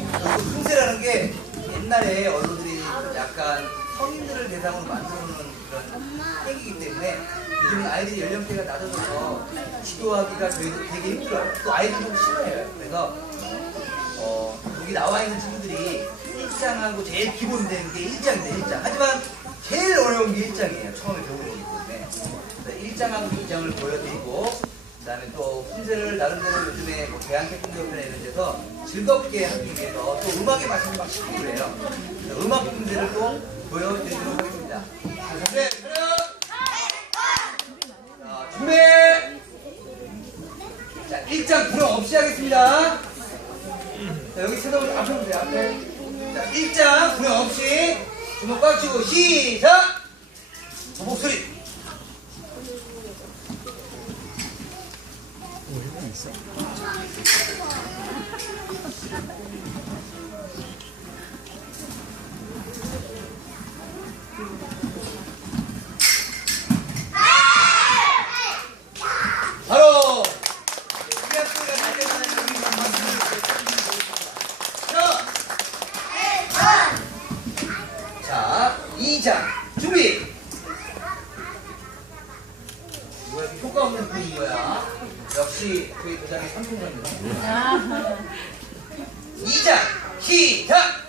품새라는 게 옛날에 언론들이 좀 약간 성인들을 대상으로 만들어놓은 그런 얘기이기 때문에 요즘은 아이들이 연령대가 낮아져서 지도하기가 저희도 되게 힘들어요. 또 아이들도 싫어해요. 그래서 어, 여기 나와 있는 친구들이 1장하고 제일 기본 되는 게 1장인데 1장. 하지만 제일 어려운 게 1장이에요. 처음에 배우는 거기 때문에. 1장하고 2장을 보여드리고 그다음에 또 품새를 나름대로 요즘에 뭐 대한 태권도협회나 이런 데서 즐겁게 하기 위해서 또 음악에 맞춰서 막 시키고 그래요. 음악 품새를 또 보여드리도록 하겠습니다. 차렷! 자, 준비! 자, 1장 불어 없이 하겠습니다. 자, 여기 쳐다보세요. 앞에 보세요. 앞에. 자, 1장 불어 없이 주먹 꽉 쥐고 시작! 저 목소리. 2장 준비. 뭐야, 효과 없는 분인 거야. 역시 저희 도장의 삼성전입니다. 2장 시작.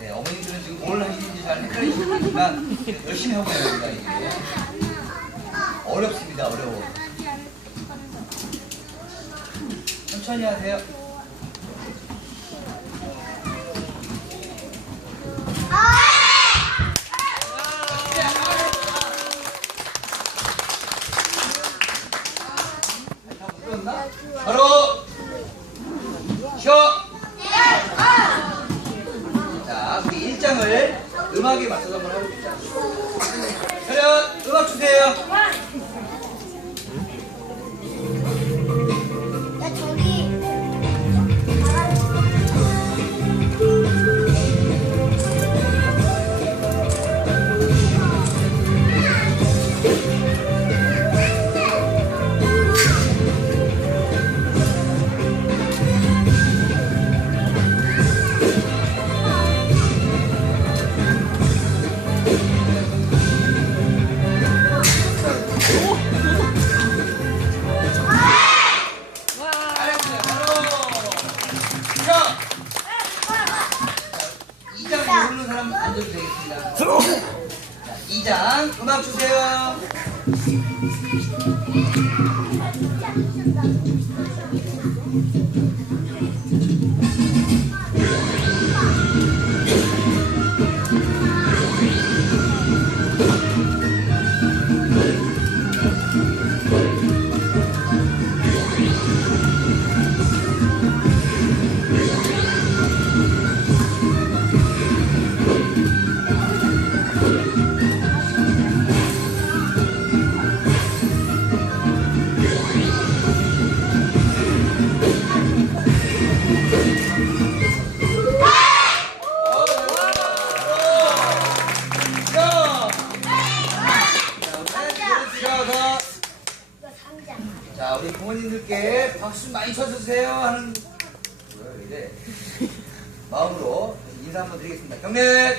네, 어머님들은 지금 뭘 하시는지 잘 헷갈리시지만 열심히 하고 있는 겁니다, 이게. 어렵습니다, 어려워. 천천히 하세요. 다 풀었나? 바로 쉬어. 자, 우리 1장을 음악에 맞춰서 한번 해보겠습니다. 차렷, 음악 주세요. 2장 모르는 사람 앉아도 되겠습니다. 자, 2장 음악 주세요. 자, 우리 부모님들께 박수 많이 쳐주세요 하는 뭐야 이래 마음으로 인사 한번 드리겠습니다. 경례.